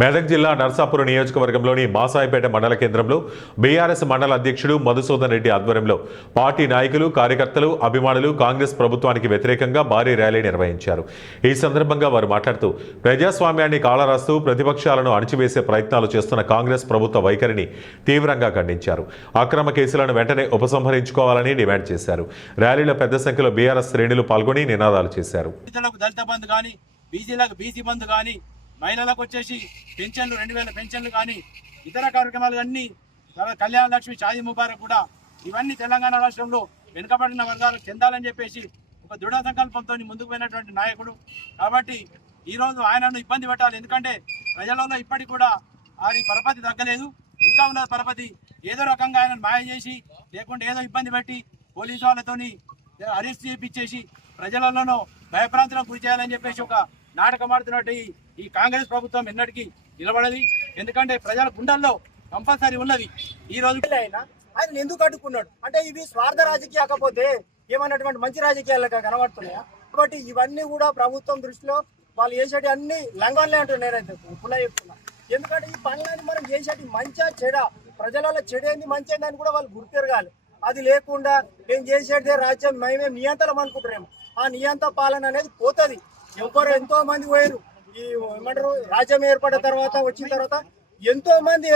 మెదక్ జిల్లా నర్సాపురం నియోజకవర్గంలోని మాసాయిపేట మండల కేంద్రంలో బీఆర్ఎస్ మండల అధ్యక్షుడు మధుసూదన్ రెడ్డి ఆధ్వర్యంలో పార్టీ నాయకులు కార్యకర్తలు అభిమానులు కాంగ్రెస్ ప్రభుత్వానికి వ్యతిరేకంగా భారీ ర్యాలీ నిర్వహించారు. ఈ సందర్భంగా వారు మాట్లాడుతూ ప్రజాస్వామ్యాన్ని కాలరాస్తూ ప్రతిపక్షాలను అణిచివేసే ప్రయత్నాలు చేస్తున్న కాంగ్రెస్ ప్రభుత్వ వైఖరిని తీవ్రంగా ఖండించారు. అక్రమ కేసులను వెంటనే ఉపసంహరించుకోవాలని డిమాండ్ చేశారు. ర్యాలీలో పెద్ద సంఖ్యలో బీఆర్ఎస్ శ్రేణులు పాల్గొని నినాదాలు చేశారు. మహిళలకు వచ్చేసి పెన్షన్లు 2000 పెన్షన్లు కానీ ఇతర కార్యక్రమాలు అన్నీ కళ్యాణ లక్ష్మి షాదీ ముబారక్ కూడా ఇవన్నీ తెలంగాణ రాష్ట్రంలో వెనుకబడిన వర్గాలకు చెందాలని చెప్పేసి ఒక దృఢ సంకల్పంతో ముందుకు పోయినటువంటి నాయకుడు. కాబట్టి ఈరోజు ఆయనను ఇబ్బంది పెట్టాలి. ఎందుకంటే ప్రజలలో ఇప్పటికి కూడా ఆయన పరపతి తగ్గలేదు. ఇంకా ఉన్న పరపతి ఏదో రకంగా ఆయనను మాయ చేసి లేకుంటే ఏదో ఇబ్బంది పెట్టి పోలీసు వాళ్ళతోని అరెస్ట్ చేయించేసి ప్రజలలోనూ భయభ్రాంతులకు గురి చేయాలని చెప్పేసి ఒక నాటకం ఆడుతున్నట్టు ఈ కాంగ్రెస్ ప్రభుత్వం ఎన్నటికీ నిలబడది. ఎందుకంటే ప్రజల గుండెల్లో కంపల్సరీ ఉన్నది. ఈ రోజు ఆయన ఎందుకు అడ్డుకున్నాడు అంటే ఇవి స్వార్థ రాజకీయ కాకపోతే ఏమన్నటువంటి మంచి రాజకీయాలుగా కనబడుతున్నాయా? కాబట్టి ఇవన్నీ కూడా ప్రభుత్వం దృష్టిలో వాళ్ళు చేసేటి అన్ని లంఘనలే అంటారు. నేనైతే పుల్ల చెప్తున్నా. ఎందుకంటే ఈ పనులని మనం చేసేటి మంచిగా చెడ ప్రజలలో చెడేంది మంచి అని కూడా వాళ్ళు గుర్తిరగాలి. అది లేకుండా మేము చేసేదే రాజ్యం మేమే నియంత్రణ అనుకుంటున్నాము. ఆ నియంత్ర పాలన అనేది పోతుంది. ఎంతో మంది పోయారు. ఈ ఏమంటారు రాజ్యం ఏర్పడిన తర్వాత వచ్చిన తర్వాత ఎంతో మంది